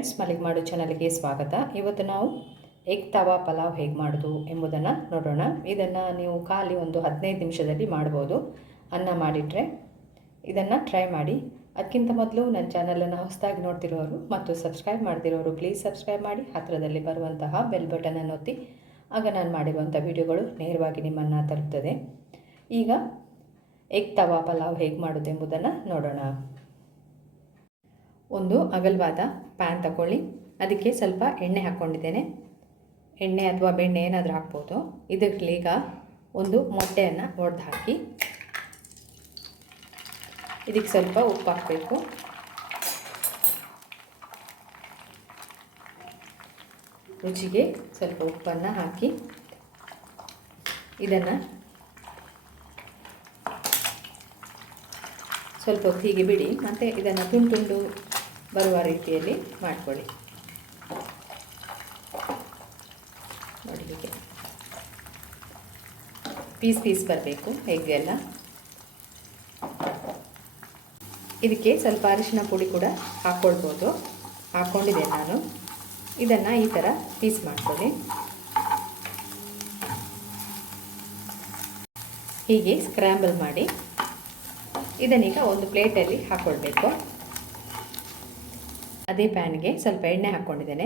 Friends, ಮಲ್ಲಿಗೆಮಾಡು ಚಾನಲ್ಗೆ ಸ್ವಾಗತ. ಇವತ್ತು ನಾವು ಎಗ್ ತವಾ ಪಲಾವ್ ಹೇಗೆ ಮಾಡೋದು ಎಂಬುದನ್ನು ನೋಡೋಣ. ಇದನ್ನು ನೀವು ಖಾಲಿ ಒಂದು 15 ನಿಮಿಷದಲ್ಲಿ ಮಾಡ್ಬೋದು. ಅನ್ನ ಮಾಡಿಟ್ರೆ ಇದನ್ನು ಟ್ರೈ ಮಾಡಿ. ಅದಕ್ಕಿಂತ ಮೊದಲು ನನ್ನ ಚಾನಲನ್ನು ಹೊಸದಾಗಿ ನೋಡ್ತಿರೋರು ಮತ್ತು ಸಬ್ಸ್ಕ್ರೈಬ್ ಮಾಡ್ತಿರೋರು ಪ್ಲೀಸ್ ಸಬ್ಸ್ಕ್ರೈಬ್ ಮಾಡಿ. ಹತ್ತಿರದಲ್ಲಿ ಬರುವಂತಹ ಬೆಲ್ ಬಟನನ್ನು ಒತ್ತಿ, ಆಗ ನಾನು ಮಾಡಿರುವಂಥ ವಿಡಿಯೋಗಳು ನೇರವಾಗಿ ನಿಮ್ಮನ್ನು ತಲುಪ್ತದೆ. ಈಗ ಎಗ್ ತವಾ ಪಲಾವ್ ಹೇಗೆ ಮಾಡೋದು ಎಂಬುದನ್ನು ನೋಡೋಣ. ಒಂದು ಅಗಲವಾದ ಪ್ಯಾನ್ ತಗೊಳ್ಳಿ. ಅದಕ್ಕೆ ಸ್ವಲ್ಪ ಎಣ್ಣೆ ಹಾಕ್ಕೊಂಡಿದ್ದೇನೆ. ಎಣ್ಣೆ ಅಥವಾ ಬೆಣ್ಣೆ ಏನಾದರೂ ಹಾಕ್ಬೋದು. ಇದಕ್ಕೀಗ ಒಂದು ಮೊಟ್ಟೆಯನ್ನು ಒಡೆದು ಹಾಕಿ ಇದಕ್ಕೆ ಸ್ವಲ್ಪ ಉಪ್ಪು ಹಾಕಬೇಕು. ರುಚಿಗೆ ಸ್ವಲ್ಪ ಉಪ್ಪನ್ನು ಹಾಕಿ ಇದನ್ನು ಸ್ವಲ್ಪ ಹೊತ್ತು ಹೀಗೆ ಬಿಡಿ. ಮತ್ತು ಇದನ್ನು ತುಂಡು ತುಂಡು ಬರುವ ರೀತಿಯಲ್ಲಿ ಮಾಡಿಕೊಳ್ಳಿ. ನೋಡಿ, ಹೀಗೆ ಪೀಸ್ ಪೀಸ್ ಬರಬೇಕು ಹೇಗೆಲ್ಲ. ಇದಕ್ಕೆ ಸ್ವಲ್ಪ ಅರಿಶಿನ ಪುಡಿ ಕೂಡ ಹಾಕ್ಕೊಳ್ಬೋದು. ಹಾಕ್ಕೊಂಡಿದ್ದೆ ನಾನು. ಇದನ್ನು ಈ ಥರ ಪೀಸ್ ಮಾಡ್ಕೊಳ್ಳಿ. ಹೀಗೆ ಸ್ಕ್ರ್ಯಾಂಬಲ್ ಮಾಡಿ ಇದನ್ನೀಗ ಒಂದು ಪ್ಲೇಟಲ್ಲಿ ಹಾಕ್ಕೊಳ್ಬೇಕು. ಅದೇ ಪ್ಯಾನ್ಗೆ ಸ್ವಲ್ಪ ಎಣ್ಣೆ ಹಾಕ್ಕೊಂಡಿದ್ದೇನೆ.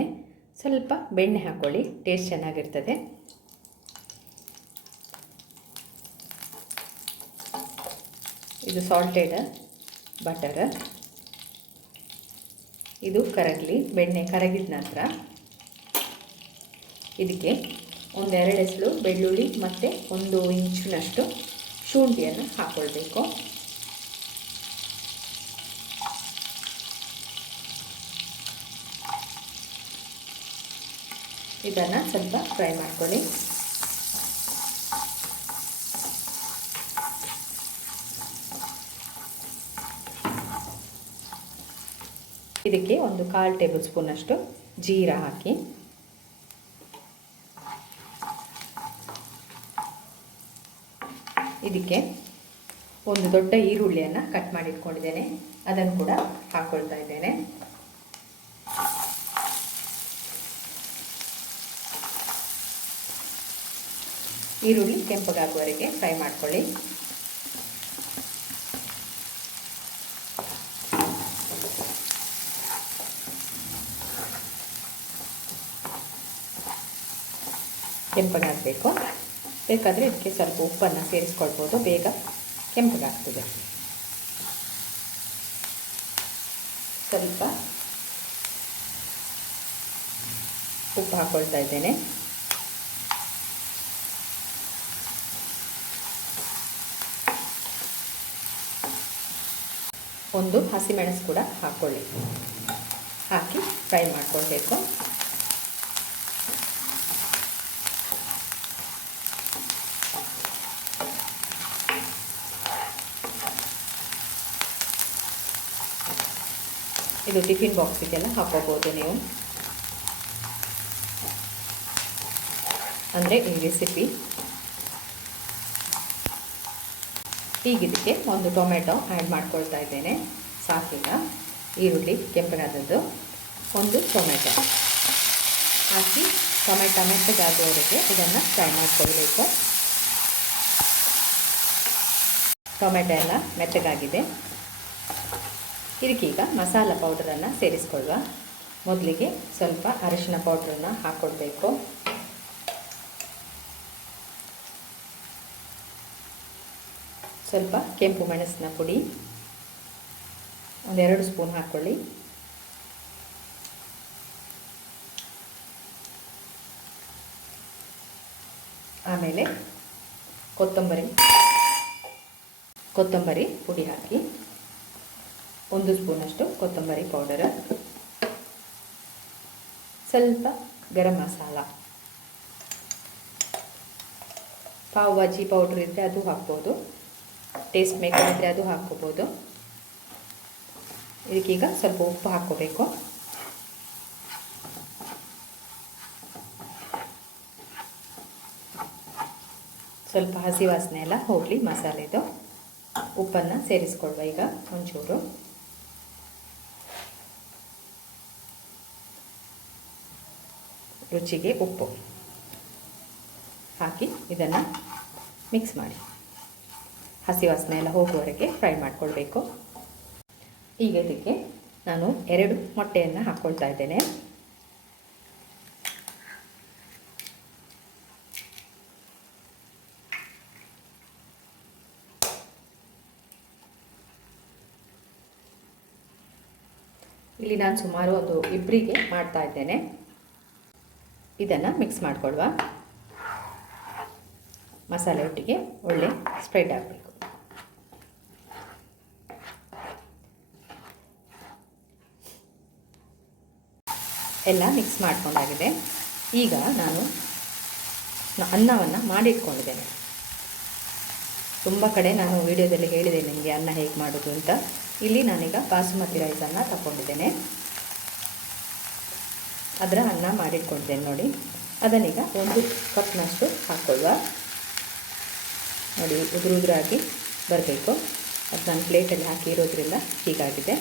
ಸ್ವಲ್ಪ ಬೆಣ್ಣೆ ಹಾಕ್ಕೊಳ್ಳಿ, ಟೇಸ್ಟ್ ಚೆನ್ನಾಗಿರ್ತದೆ. ಇದು ಸಾಲ್ಟೆಡ್ ಬಟರ್. ಇದು ಕರಗಲಿ. ಬೆಣ್ಣೆ ಕರಗಿದ ನಂತರ ಇದಕ್ಕೆ 1-2 ಎಸಳು ಬೆಳ್ಳುಳ್ಳಿ ಮತ್ತು 1 ಇಂಚಿನಷ್ಟು ಶುಂಠಿಯನ್ನು ಹಾಕ್ಕೊಳ್ಬೇಕು. ಇದನ್ನು ಸ್ವಲ್ಪ ಫ್ರೈ ಮಾಡ್ಕೊಳ್ಳಿ. ಇದಕ್ಕೆ 1/4 ಟೇಬಲ್ ಸ್ಪೂನಷ್ಟು ಜೀರಾ ಹಾಕಿ ಇದಕ್ಕೆ ಒಂದು ದೊಡ್ಡ ಈರುಳ್ಳಿಯನ್ನು ಕಟ್ ಮಾಡಿ ಇಟ್ಕೊಂಡಿದ್ದೇನೆ. ಅದನ್ನು ಕೂಡ ಹಾಕ್ಕೊಳ್ತಾ ಇದ್ದೇನೆ. ಈರುಳ್ಳಿ ಕೆಂಪಗಾಗುವವರೆಗೆ ಫ್ರೈ ಮಾಡ್ಕೊಳ್ಳಿ. ಕೆಂಪಗಾಗಬೇಕು. ಬೇಕಾದರೆ ಇದಕ್ಕೆ ಸ್ವಲ್ಪ ಉಪ್ಪನ್ನು ಸೇರಿಸ್ಕೊಳ್ಬೋದು, ಬೇಗ ಕೆಂಪಗಾಗ್ತದೆ. ಸ್ವಲ್ಪ ಉಪ್ಪು ಹಾಕ್ಕೊಳ್ತಾ ಇದ್ದೇನೆ. ಒಂದು ಹಸಿಮೆಣಸು ಕೂಡ ಹಾಕ್ಕೊಳ್ಳಿ. ಹಾಕಿ ಫ್ರೈ ಮಾಡ್ಕೊಳ್ಬೇಕು. ಇದು ಟಿಫಿನ್ ಬಾಕ್ಸಿಗೆಲ್ಲ ಹಾಕೋಬೋದು ನೀವು. ಅಂದರೆ ಈ ರೆಸಿಪಿ ಹೀಗಿದಕ್ಕೆ ಒಂದು ಟೊಮೆಟೊ ಆ್ಯಡ್ ಮಾಡ್ಕೊಳ್ತಾ ಇದ್ದೇನೆ. ಸಾಕೀಗ ಈರುಳ್ಳಿ ಕೆಂಪಗಾದದ್ದು 1 ಟೊಮೆಟೊ ಹಾಕಿ ಟೊಮೆಟೊ ಮೆತ್ತಗಾಗುವವರೆಗೆ ಇದನ್ನು ಫ್ರೈ ಮಾಡ್ಕೊಳ್ಬೇಕು. ಟೊಮೆಟೊ ಎಲ್ಲ ಮೆತ್ತಗಾಗಿದೆ. ಇದಕ್ಕೀಗ ಮಸಾಲ ಪೌಡರನ್ನು ಸೇರಿಸ್ಕೊಳ್ಳುವ. ಮೊದಲಿಗೆ ಸ್ವಲ್ಪ ಅರಿಶಿನ ಪೌಡ್ರನ್ನು ಹಾಕ್ಕೊಳ್ಬೇಕು. ಸ್ವಲ್ಪ ಕೆಂಪು ಮೆಣಸಿನ ಪುಡಿ 1-2 ಸ್ಪೂನ್ ಹಾಕ್ಕೊಳ್ಳಿ. ಆಮೇಲೆ ಕೊತ್ತಂಬರಿ ಪುಡಿ ಹಾಕಿ 1 ಸ್ಪೂನಷ್ಟು ಕೊತ್ತಂಬರಿ ಪೌಡರ್. ಸ್ವಲ್ಪ ಗರಂ ಮಸಾಲ, ಪಾವ್ ಭಾಜಿ ಪೌಡ್ರ್ ಇದ್ದರೆ ಅದು ಹಾಕ್ಬೋದು. ಟೇಸ್ಟ್ ಮೇಕರ್ ಇದ್ದರೆ ಅದು ಹಾಕ್ಕೋಬೋದು. ಇದಕ್ಕೀಗ ಸ್ವಲ್ಪ ಉಪ್ಪು ಹಾಕ್ಕೋಬೇಕು. ಸ್ವಲ್ಪ ಹಸಿ ವಾಸನೆ ಎಲ್ಲ ಹೋಗಲಿ ಮಸಾಲೆದು. ಉಪ್ಪನ್ನು ಸೇರಿಸ್ಕೊಳ್ಳುವ ಈಗ ಒಂಚೂರು. ರುಚಿಗೆ ಉಪ್ಪು ಹಾಕಿ ಇದನ್ನು ಮಿಕ್ಸ್ ಮಾಡಿ ಹಸಿ ವಾಸನೆ ಎಲ್ಲ ಹೋಗುವವರೆಗೆ ಫ್ರೈ ಮಾಡಿಕೊಳ್ಬೇಕು. ಈಗ ಇದಕ್ಕೆ ನಾನು 2 ಮೊಟ್ಟೆಯನ್ನು ಹಾಕ್ಕೊಳ್ತಾ ಇದ್ದೇನೆ. ಇಲ್ಲಿ ನಾನು ಸುಮಾರು ಒಂದು 2 ಮಾಡ್ತಾ ಇದ್ದೇನೆ. ಇದನ್ನು ಮಿಕ್ಸ್ ಮಾಡಿಕೊಳ್ಳುವ. ಮಸಾಲೆ ಒಟ್ಟಿಗೆ ಒಳ್ಳೆ ಸ್ಪ್ರೆಡ್ ಆಗಬೇಕು. ಎಲ್ಲ ಮಿಕ್ಸ್ ಮಾಡ್ಕೊಂಡಾಗಿದೆ. ಈಗ ನಾನು ಅನ್ನವನ್ನು ಮಾಡಿಟ್ಕೊಂಡಿದ್ದೇನೆ. ತುಂಬ ಕಡೆ ನಾನು ವಿಡಿಯೋದಲ್ಲಿ ಹೇಳಿದೆ ನಿಮಗೆ ಅನ್ನ ಹೇಗೆ ಮಾಡೋದು ಅಂತ. ಇಲ್ಲಿ ನಾನೀಗ ಬಾಸುಮತಿ ರೈಸನ್ನು ತಗೊಂಡಿದ್ದೇನೆ. ಅದರ ಅನ್ನ ಮಾಡಿಟ್ಕೊಂಡಿದ್ದೇನೆ ನೋಡಿ. ಅದನ್ನೀಗ 1 ಕಪ್ನಷ್ಟು ಹಾಕ್ಕೊಳ್ಳುವ. ನೋಡಿ ಉದುರಾಗಿ ಬರಬೇಕು. ಅದು ನಾನು ಪ್ಲೇಟಲ್ಲಿ ಹಾಕಿ ಇರೋದ್ರಿಂದ ಹೀಗಾಗಿದೆ.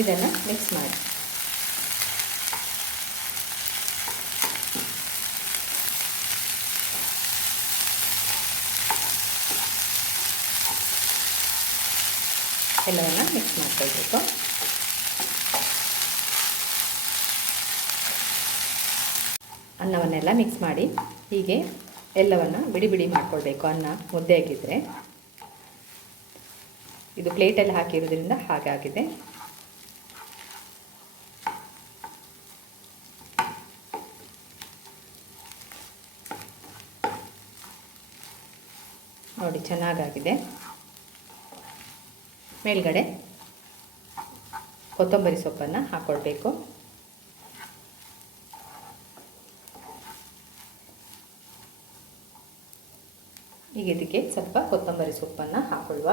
ಇದನ್ನು ಮಿಕ್ಸ್ ಮಾಡಿ ಎಲ್ಲವನ್ನು ಮಿಕ್ಸ್ ಮಾಡ್ಕೊಳ್ಬೇಕು. ಅನ್ನವನ್ನೆಲ್ಲ ಮಿಕ್ಸ್ ಮಾಡಿ ಹೀಗೆ ಎಲ್ಲವನ್ನು ಬಿಡಿ ಬಿಡಿ ಮಾಡ್ಕೊಳ್ಬೇಕು. ಅನ್ನ ಮುದ್ದೆ ಆಗಿದ್ದರೆ ಇದು ಪ್ಲೇಟಲ್ಲಿ ಹಾಕಿರೋದ್ರಿಂದ ಹಾಗಾಗಿದೆ. ನೋಡಿ ಚೆನ್ನಾಗಾಗಿದೆ. ಮೇಲ್ಗಡೆ ಕೊತ್ತಂಬರಿ ಸೊಪ್ಪನ್ನು ಹಾಕ್ಕೊಳ್ಬೇಕು. ಈಗ ಇದಕ್ಕೆ ಸ್ವಲ್ಪ ಕೊತ್ತಂಬರಿ ಸೊಪ್ಪನ್ನು ಹಾಕೊಳ್ಳುವ.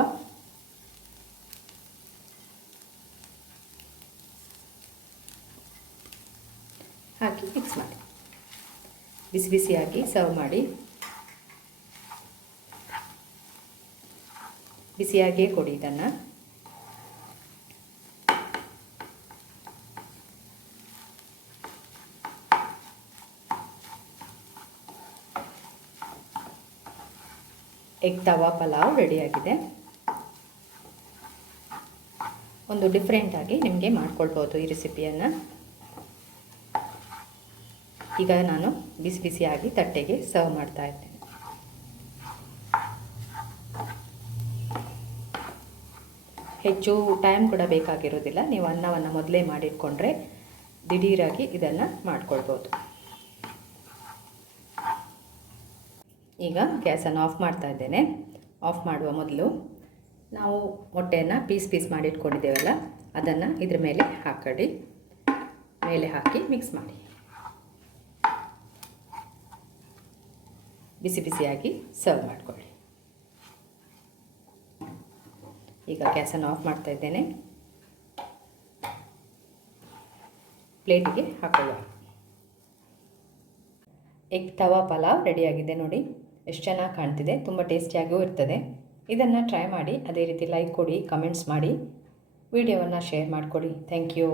ಹಾಕಿ ಮಿಕ್ಸ್ ಮಾಡಿ ಬಿಸಿ ಬಿಸಿಯಾಗಿ ಸರ್ವ್ ಮಾಡಿ. ಬಿಸಿಯಾಗಿಯೇ ಕೊಡಿ ಇದನ್ನು. ಎಗ್ ತವಾ ಪಲಾವ್ ರೆಡಿಯಾಗಿದೆ. ಒಂದು ಡಿಫ್ರೆಂಟಾಗಿ ನಿಮಗೆ ಮಾಡ್ಕೊಳ್ಬೋದು ಈ ರೆಸಿಪಿಯನ್ನು. ಈಗ ನಾನು ಬಿಸಿ ಬಿಸಿಯಾಗಿ ತಟ್ಟೆಗೆ ಸರ್ವ್ ಮಾಡ್ತಾ ಇದ್ದೇನೆ. ಹೆಚ್ಚು ಟೈಮ್ ಕೂಡ ಬೇಕಾಗಿರೋದಿಲ್ಲ. ನೀವು ಅನ್ನವನ್ನು ಮೊದಲೇ ಮಾಡಿಟ್ಕೊಂಡ್ರೆ ದಿಢೀರಾಗಿ ಇದನ್ನು ಮಾಡ್ಕೊಳ್ಬೋದು. ಈಗ ಗ್ಯಾಸನ್ನು ಆಫ್ ಮಾಡ್ತಾ ಇದ್ದೇನೆ. ಆಫ್ ಮಾಡುವ ಮೊದಲು ನಾವು ಮೊಟ್ಟೆಯನ್ನು ಪೀಸ್ ಮಾಡಿಟ್ಕೊಂಡಿದ್ದೇವಲ್ಲ ಅದನ್ನು ಇದ್ರ ಮೇಲೆ ಹಾಕೊಳ್ಳಿ. ಮೇಲೆ ಹಾಕಿ ಮಿಕ್ಸ್ ಮಾಡಿ ಬಿಸಿ ಬಿಸಿಯಾಗಿ ಸರ್ವ್ ಮಾಡಿಕೊಳ್ಳಿ. ಈಗ ಗ್ಯಾಸನ್ನು ಆಫ್ ಮಾಡ್ತಾ ಇದ್ದೇನೆ. ಪ್ಲೇಟಿಗೆ ಹಾಕೊಳ್ಳುವ. ಎಗ್ ತವಾ ಪಲಾವ್ ರೆಡಿಯಾಗಿದೆ ನೋಡಿ. ಎಷ್ಟು ಚೆನ್ನಾಗಿ ಕಾಣ್ತಿದೆ. ತುಂಬ ಟೇಸ್ಟಿಯಾಗಿಯೂ ಇರ್ತದೆ. ಇದನ್ನು ಟ್ರೈ ಮಾಡಿ. ಅದೇ ರೀತಿ ಲೈಕ್ ಕೊಡಿ, ಕಮೆಂಟ್ಸ್ ಮಾಡಿ, ವಿಡಿಯೋವನ್ನು ಶೇರ್ ಮಾಡಿಕೊಡಿ. Thank you.